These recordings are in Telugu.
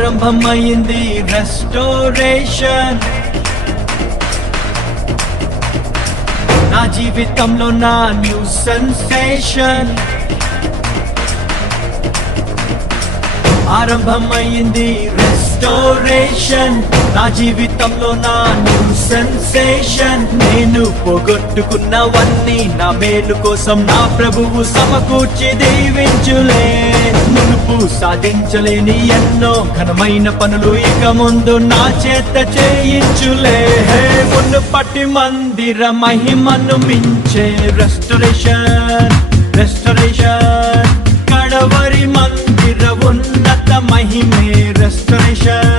ఆరంభమైంది రెస్టోరేషన్. నా జీవితంలో నా న్యూ సెన్సేషన్. ఆరంభమైంది రెస్టోరేషన్. నా జీవితంలో నా న్యూ సెన్సేషన్. నేను పోగొట్టుకున్నవన్నీ నా మేలు కోసం నా ప్రభువు సమకూర్చి దీవించులే. మునుపు సాధించలేని ఎన్నో ఘనమైన పనులు ఇక ముందు నా చేత చేయించులే. మునుపటి మందిర మహిమను మించే రెస్టోరేషన్. రెస్టోరేషన్ కడవరి మందిర ఉన్నత మహిమే రెస్టోరేషన్.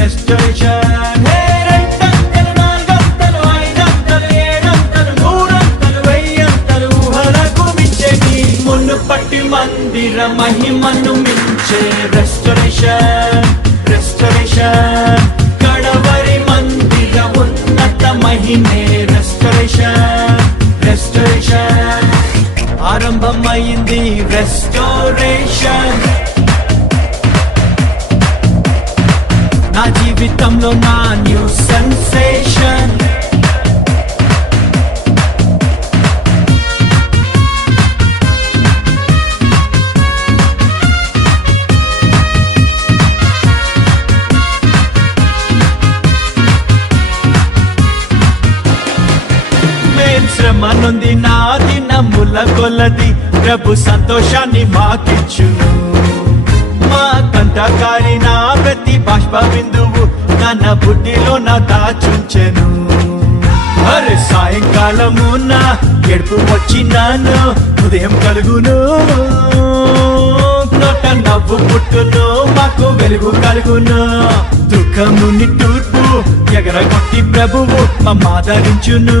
రెస్టోరేషన్ రెండంతలు, నాలుగంతలు, ఐదంతలు, ఏడంతలు, నూరంతలు, వెయ్యంతలు ఊహలకు మించేది. మునుపటి మందిర మహిమను మించే రెస్టోరేషన్. రెస్టోరేషన్ కడవరి మందిర ఉన్నత మహిమే రెస్టోరేషన్. రెస్టోరేషన్ ఆరంభమైంది రెస్టోరేషన్. నా జీవితంలో నా న్యూ సెన్సేషన్. శ్రమ నొంది నా దినముల కొలది ప్రభు సంతోషాన్ని మాకిచ్చును. మా కంటకారి నా ప్రతి బాష్ప బిందువు తన బుద్ధిలో నా దాచుంచెను. అరే సాయంకాలము నా గడుపు వచ్చినాను, ఉదయం కలుగును, నోట నవ్వు పుట్టును, మాకు వెలుగు కలుగును. దుఃఖము నిట్టూర్పు ఎగరగొట్టి ప్రభువు మమ్మాదరించును.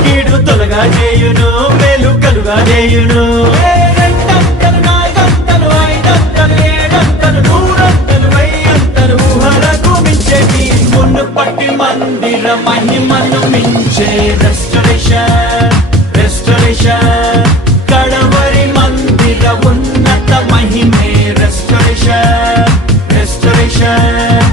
కీడు తొలగా చేయును, మేలు కలుగా చేయును. రెండంతలు, నాలుగంతలు, ఐదంతలు, ఏడంతలు, నూరంతలు, వెయ్యంతలు ఊహలకు మించేది. మునుపటి మందిర మహిమను మించే రెస్టోరేషన్. రెస్టోరేషన్ కడవరి మందిర ఉన్నత మహిమే రెస్టోరేషన్. రెస్టోరేషన్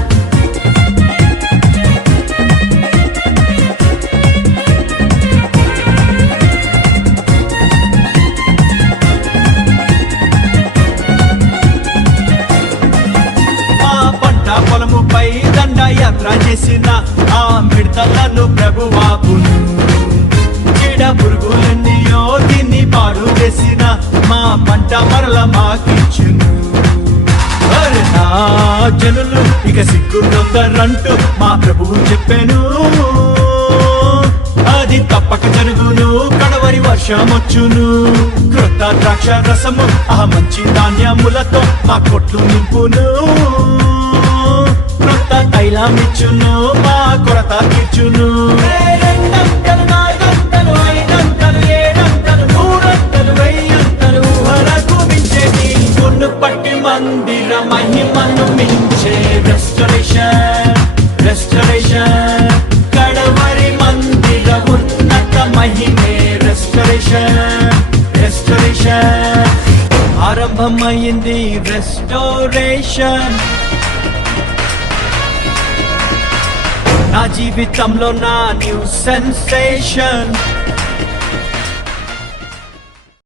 పొలముపై దండయాత్ర చేసిన ఆ మిడతలను ప్రభువాపును. చీడ పురుగులన్నీయో తిని పాడు చేసిన మా పంట మరల మాకిచ్చును. నా జనులు ఇక సిగ్గుందంటూ మా ప్రభువు చెప్పాను. అది తప్పక జరుగును, కడవరి వర్షమొచ్చును. క్రొత్త ద్రాక్ష రసము ఆ మంచి ధాన్యములతో మా కొట్లు నింపును. క్రొత్త తైలమిచ్చును, మా కొరత తీర్చును. రెండంతలు, నాలుగంతలు, ఐదంతలు, ఏడంతలు, నూరంతలు, వెయ్యంతలు ఊహలకు మించేది. మునుపటి మందిర మహిమను మించే రెస్టోరేషన్. రెస్టోరేషన్ కడవరి మందిర ఉన్నత మహిమే రెస్టోరేషన్. రెస్టోరేషన్ ఆరంభమైంది రెస్టోరేషన్. నా జీవితంలో నా న్యూ సెన్సేషన్.